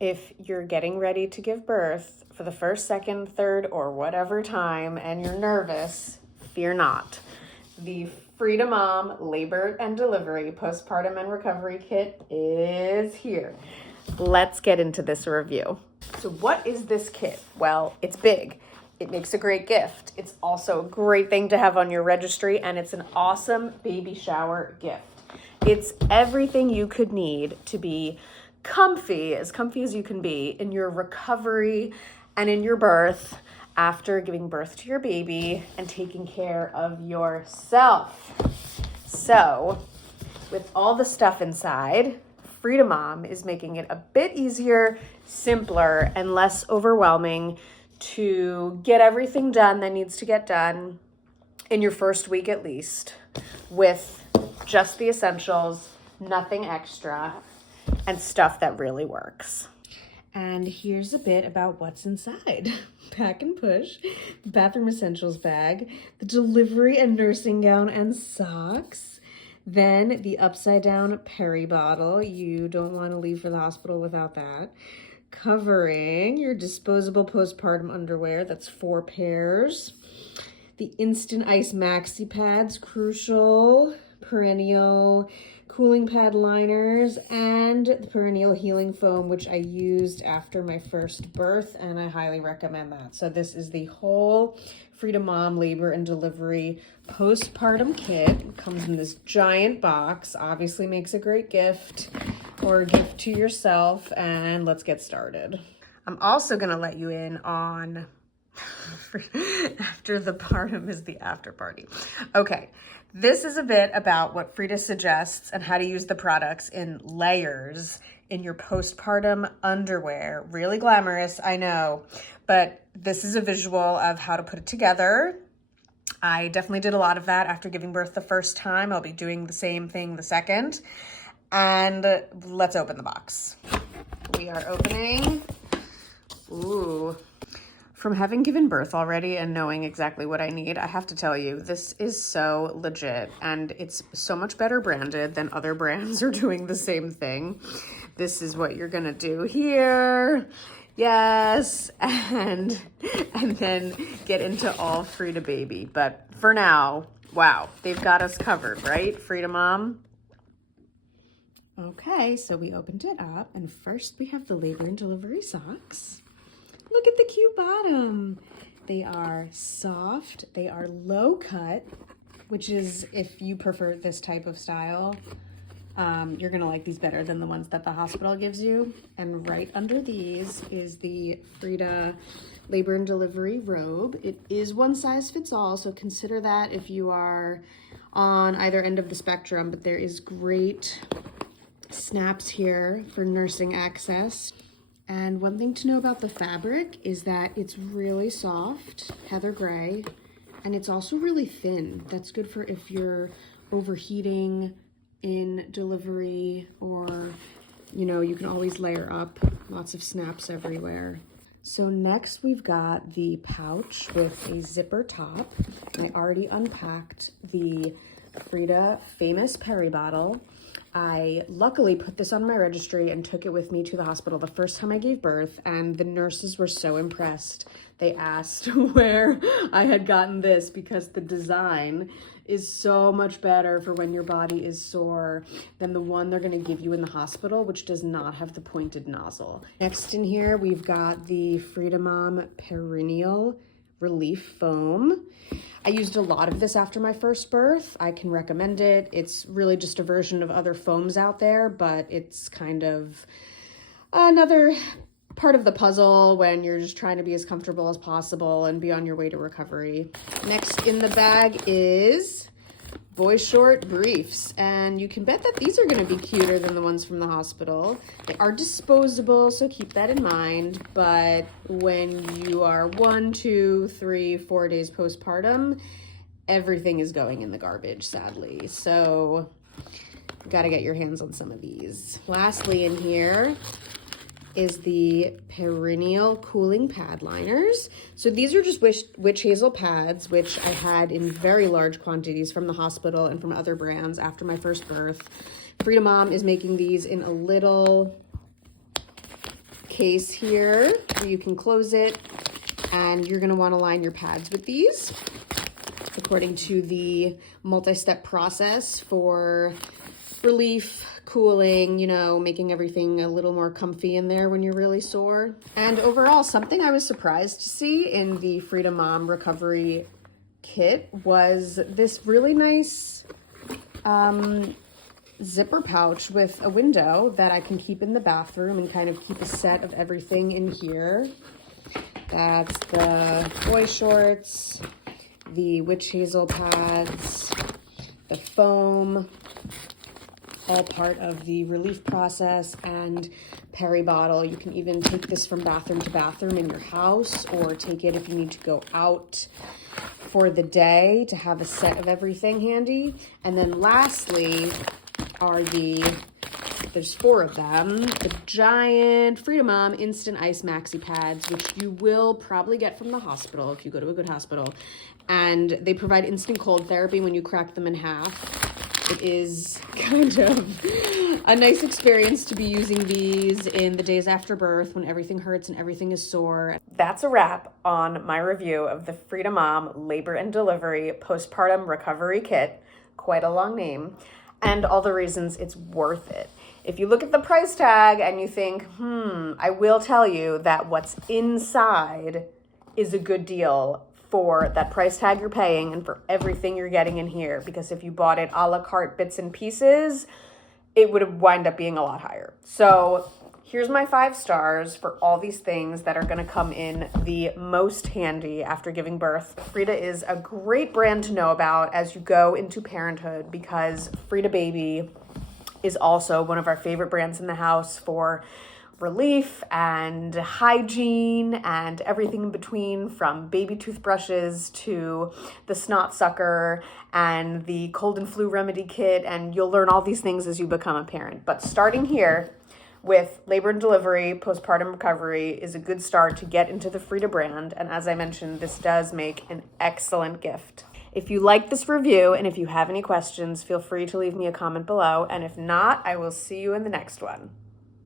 if you're getting ready to give birth for the first, second, third, or whatever time, and you're nervous, fear not. The Frida Mom Labor and Delivery Postpartum and Recovery Kit is here. Let's get into this review. So what is this kit? Well, it's big. It makes a great gift. It's also a great thing to have on your registry, and it's an awesome baby shower gift. It's everything you could need to be comfy as you can be in your recovery and in your birth after giving birth to your baby and taking care of yourself. So, with all the stuff inside, Frida Mom is making it a bit easier, simpler, and less overwhelming to get everything done that needs to get done in your first week at least, with just the essentials, nothing extra, and stuff that really works. And here's a bit about what's inside. Pack and push, bathroom essentials bag, the delivery and nursing gown and socks, then the upside down Peri bottle. You don't want to leave for the hospital without that. Covering your disposable postpartum underwear, that's 4 pairs. The Instant Ice Maxi Pads, crucial, perennial cooling pad liners, and the perennial healing foam, which I used after my first birth, and I highly recommend that. So this is the whole Frida Mom Labor and Delivery Postpartum Kit. It comes in this giant box, obviously makes a great gift or a gift to yourself, and let's get started. I'm also gonna let you in on after the partum is the after party. Okay, this is a bit about what Frida suggests and how to use the products in layers in your postpartum underwear. Really glamorous, I know, but this is a visual of how to put it together. I definitely did a lot of that after giving birth the first time. I'll be doing the same thing the second. And let's open the box. We are opening. Ooh. From having given birth already and knowing exactly what I need, I have to tell you, this is so legit, and it's so much better branded than other brands are doing the same thing. This is what you're gonna do here. Yes, and then get into all Frida baby. But for now, wow, they've got us covered, right, Frida Mom? Okay, so we opened it up, and first we have the labor and delivery socks. Look at the cute bottom. They are soft, they are low cut, which is, if you prefer this type of style, you're gonna like these better than the ones that the hospital gives you. And right under these is the Frida Labor and Delivery robe. It is one size fits all, so consider that if you are on either end of the spectrum, but there is great snaps here for nursing access. And one thing to know about the fabric is that it's really soft, heather gray, and it's also really thin. That's good for if you're overheating in delivery, or, you know, you can always layer up. Lots of snaps everywhere. So next we've got the pouch with a zipper top. I already unpacked the Frida famous Peri bottle. I luckily put this on my registry and took it with me to the hospital the first time I gave birth, and the nurses were so impressed. They asked where I had gotten this because the design is so much better for when your body is sore than the one they're going to give you in the hospital, which does not have the pointed nozzle. Next in here, we've got the Frida Mom Perennial Relief Foam. I used a lot of this after my first birth. I can recommend it. It's really just a version of other foams out there, but it's kind of another part of the puzzle when you're just trying to be as comfortable as possible and be on your way to recovery. Next in the bag is boy short briefs, and you can bet that these are going to be cuter than the ones from the hospital. They are disposable, so keep that in mind, but when you are 1, 2, 3, 4 days postpartum, everything is going in the garbage, sadly. So got to get your hands on some of these. Lastly in here is the perennial cooling pad liners. So these are just witch hazel pads, which I had in very large quantities from the hospital and from other brands after my first birth. Frida Mom is making these in a little case here where you can close it, and you're going to want to line your pads with these according to the multi-step process for relief, cooling, you know, making everything a little more comfy in there when you're really sore. And overall, something I was surprised to see in the Frida Mom Recovery Kit was this really nice zipper pouch with a window that I can keep in the bathroom and kind of keep a set of everything in here. That's the boy shorts, the witch hazel pads, the foam, all part of the relief process, and Peri bottle. You can even take this from bathroom to bathroom in your house, or take it if you need to go out for the day to have a set of everything handy. And then lastly are there's 4 of them, the giant Frida Mom Instant Ice Maxi Pads, which you will probably get from the hospital if you go to a good hospital. And they provide instant cold therapy when you crack them in half. It is kind of a nice experience to be using these in the days after birth when everything hurts and everything is sore. That's a wrap on my review of the Frida Mom Labor and Delivery Postpartum Recovery Kit. Quite a long name. And all the reasons it's worth it. If you look at the price tag and you think, I will tell you that what's inside is a good deal for that price tag you're paying and for everything you're getting in here. Because if you bought it a la carte bits and pieces, it would wind up being a lot higher. So here's my 5 stars for all these things that are going to come in the most handy after giving birth. Frida is a great brand to know about as you go into parenthood, because Frida Baby is also one of our favorite brands in the house for relief and hygiene and everything in between, from baby toothbrushes to the snot sucker and the cold and flu remedy kit. And you'll learn all these things as you become a parent. But starting here with labor and delivery, postpartum recovery is a good start to get into the Frida brand. And as I mentioned, this does make an excellent gift. If you like this review and if you have any questions, feel free to leave me a comment below. And if not, I will see you in the next one.